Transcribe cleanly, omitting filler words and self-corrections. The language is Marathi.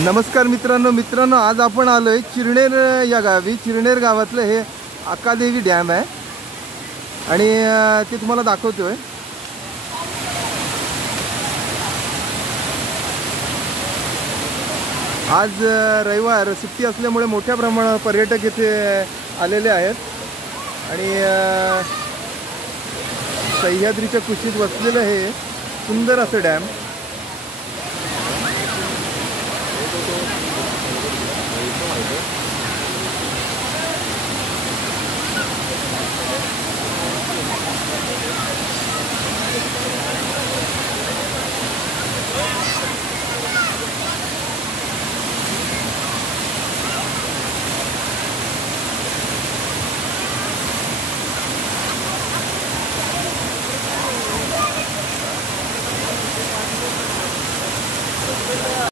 नमस्कार मित्रांनो आज आपण आलोय चिरनेर या गावी। चिरनेर गावातलं हे अक्कादेवी डॅम आहे आणि ते तुम्हाला दाखवतोय। आज रविवार सुट्टी असल्यामुळे मोठ्या प्रमाणात पर्यटक इथे आलेले आहेत आणि सह्याद्रीच्या कुशीत वसलेलं हे सुंदर असं डॅम।